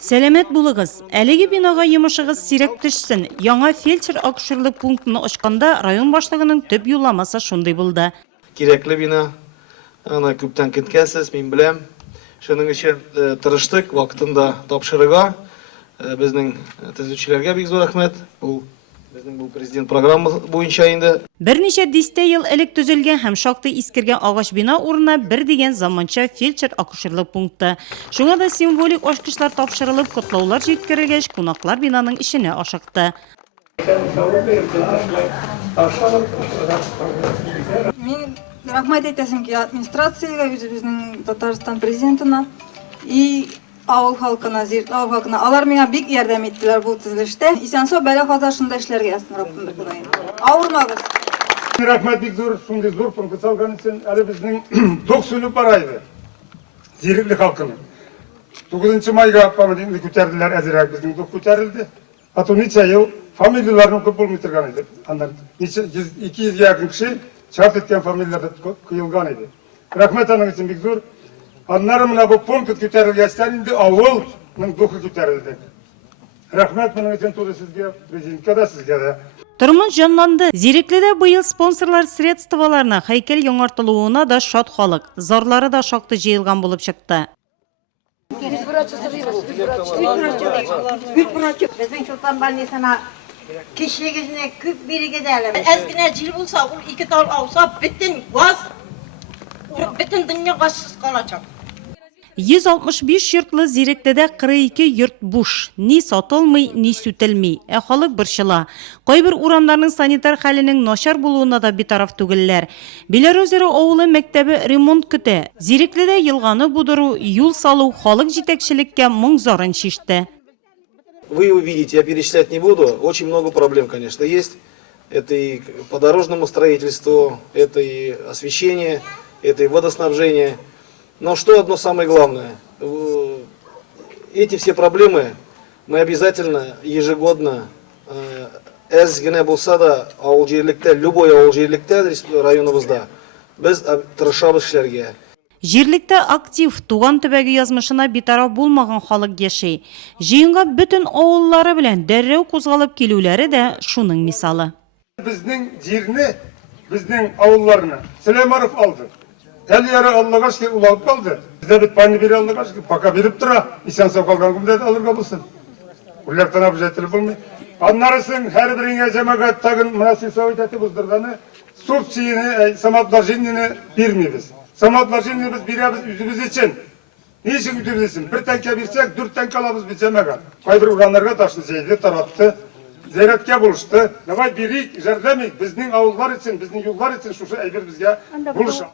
Сәлемет булыгыз. Әлеге бинага йомышыгыз сирәк төшсен. Яңа фельдшер-акушерлык пунктын ачканда район башлыгының төп юлламасы шундый булды. Кирәкле бина, аны күптән көткәнсез, мин беләм. Шуның өчен тырыштык вакытында тапшырырга. Безнең төзүчеләргә бик зур рәхмәт. Безнең президент программасы буенча инде. Берничә дистә ел элек төзелгән һәм шактый искергән агач бина урынына бер дигән заманча фельдшер-акушерлык пункты. Шуңа да символик ачкычлар тапшырылып, котлаулар җиткергәч, кунаклар бинаның ишенә ашыкты. Мин рәхмәт әйтәсем ки администрациягә, үзебезнең Татарстан президентына и авыл халкына, авыл халкына. Алар миңа бик ярдәм иттеләр бу төзелештә. Исән-сау бәла-каза шунда эшләргә ясын Раббым бер Ходаем. Авырмагыз. Рәхмәт бик зур, шундый зур пункт салган өчен әле безнең док сүнеп бара иде. Зирекле халкының. 9 майга памятник күтәрделәр, әзрәк безнең док күтәрелде. Аты ничә ел фамилияларны күп булмый торган иде. Аннан 200 якын кеше чарт иткән фамилияларда кыелган иде. Рәхмәт аның өчен бик зур. Аннары менә бу пункт күтәрелгәчтән инде авылның духы күтәрелде. Рәхмәт моның өчен туры сезгә, президентка да, сезгә дә. Тормыш җанланды. Зирекледә быел спонсорлар средстволарына һәйкәл яңартылуына да шат халык. Зарлары да шактый җыелган булып чыкты. Безнең Чулпан больницасына кешегезне күп бирегедәләр. Әзгенә җил булса, ул 2 тал ауса, бөтен газ, бөтен дөнья газсыз калачак. 165 йортлы Зирекледә 42 йорт буш. Ни сатылмый, ни сүтелми. Халык борчыла. Кайбер урамнарның санитар хәленең начар булуына да битараф түгелләр. Белорозеро авылы мәктәбе ремонт көтә. Зирекледә елганы будыру, юл салу халык җитәкчелеккә моң зарын шиште. Вы увидите, я перечислять не буду. Очень много проблем, конечно, есть. Это и по дорожному строительству, это и освещение, это и водоснабжение. Но что одно самое главное, эти все проблемы мы обязательно ежегодно әзгенә булса да авыл җирлектә, любой авыл җирлектә районыбызда без тырышабыз эшләргә. Җирлектә актив туган төбәге язмышына битараф булмаган халык яши. Җыенга бөтен авыллары белән дәррәү кузгалып килүләре дә шуның мисалы. Безнең җирне, безнең авылларны Сөләйманов алды. Әле яра Аллага шөкер ул алып калды. Бездә бит пани бирә Аллага шөкер, пока биреп тора. Исән-сау калган көндә алырга булсын. Уллардан обязательно булмый. Аннарысын һәр береңә җәмәгать тагын мөнәсәбәт совет буздырганы субсидияне, самообложениене бирмибез. Самообложениене без бирәбез үзебез өчен. Ни өчен үзебез өчен? Бер тәңкә бирсәк, 4 тәңкә алабыз бит җәмәгать. Кайбер урамнарга ташны җәйде, таратты. Зиярәткә булышты. Давай бирик, ярдәм ит. Безнең авыллар өчен, безнең юллар өчен шушы әйбер безгә булыша.